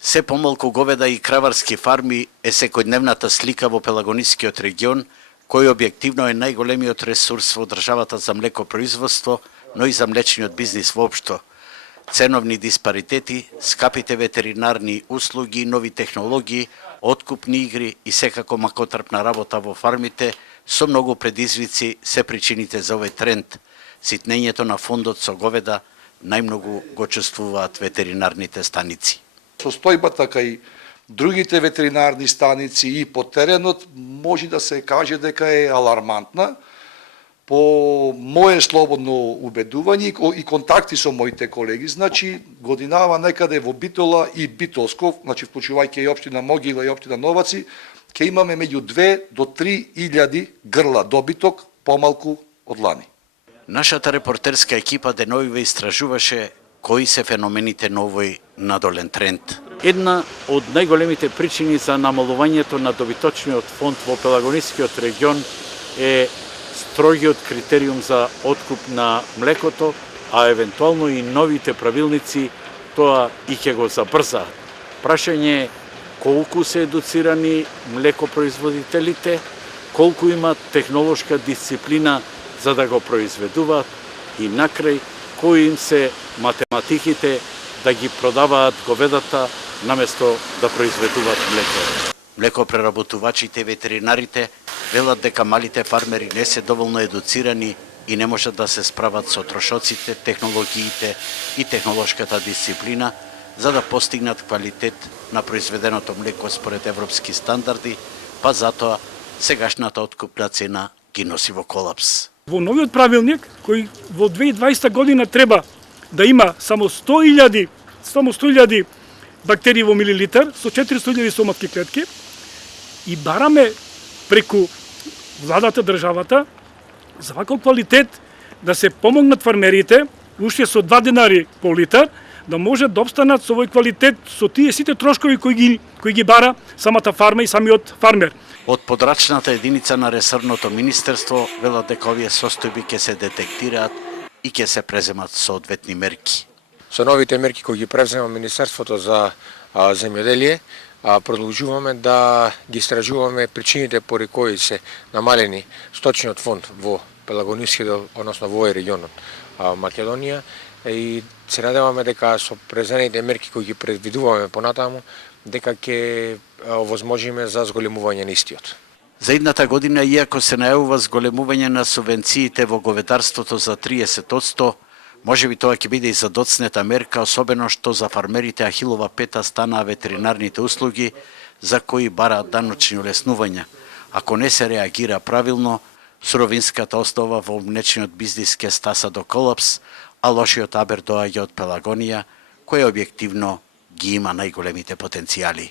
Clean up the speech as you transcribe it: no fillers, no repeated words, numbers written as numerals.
Се помалку говеда и краварски фарми е секојдневната слика во Пелагонискиот регион, кој објективно е најголемиот ресурс во државата за млекопроизводство, но и за млечниот бизнис воопшто. Ценовни диспаритети, скапите ветеринарни услуги, нови технологии, откупни игри и секако макотрпна работа во фармите со многу предизвици се причините за овој тренд. Ситнењето на фондот со говеда најмногу го чувствуваат ветеринарните станици. Состојбата кај другите ветеринарни станици и по теренот може да се каже дека е алармантна. По мое слободно убедување и контакти со моите колеги, значи годинава некаде во Битола и Битолско, значи вклучувајќи и општина Могила и општина Новаци, ќе имаме меѓу 2 до 3 илјади грла добиток помалку од лани. Нашата репортерска екипа деновиве истражуваше кои се феномените на овој надолен тренд. Една од најголемите причини за намалувањето на добиточниот фонд во Пелагонискиот регион е строгиот критериум за откуп на млекото, а евентуално и новите правилници тоа и ќе го забрзаат. Прашање е колку се едуцирани млекопроизводителите, колку имаат технолошка дисциплина за да го произведуваат и накрај кои им се математиките да ги продаваат говедата наместо да произведуваат млеко. Млекопреработувачите и ветеринарите велат дека малите фармери не се доволно едуцирани и не можат да се справат со трошоците, технологиите и технолошката дисциплина за да постигнат квалитет на произведеното млеко според европски стандарди, па затоа сегашната откупна цена ги носи во колапс. Во новиот правилник, кој во 2020 година треба да има само 100.000 бактерии во милилитар со 400.000 стоматски клетки и бараме преку владата, државата, за ваков квалитет да се помогнат фармерите, уште со 2 денари по литар, да може да обстанат со овој квалитет, со тие сите трошкови кои ги бара самата фарма и самиот фармер. Од подрачната единица на ресорното министерство велат дека овие состојби ќе се детектираат и ќе се преземат соодветни мерки. Со новите мерки кои ги презема Министерството за земјоделие, продолжуваме да ги истражуваме причините поради кои се намалени сточниот фонд во Пелагонискиот, односно во овој регионот Македонија, и се надеваме дека со презените мерки кои ги предвидуваме понатаму, дека ќе овозможиме за зголемување на истиот. За идната година, иако се најавува зголемување на субвенциите во говедарството за 30%, можеби тоа ќе биде и задоцнета мерка, особено што за фармерите ахилова пета станаа ветеринарните услуги, за кои бараат даночни улеснувања. Ако не се реагира правилно, суровинската основа во млечниот бизнис ќе стаса до колапс, а лошиот абер доаѓа од Пелагонија, која објективно ги има најголемите потенцијали.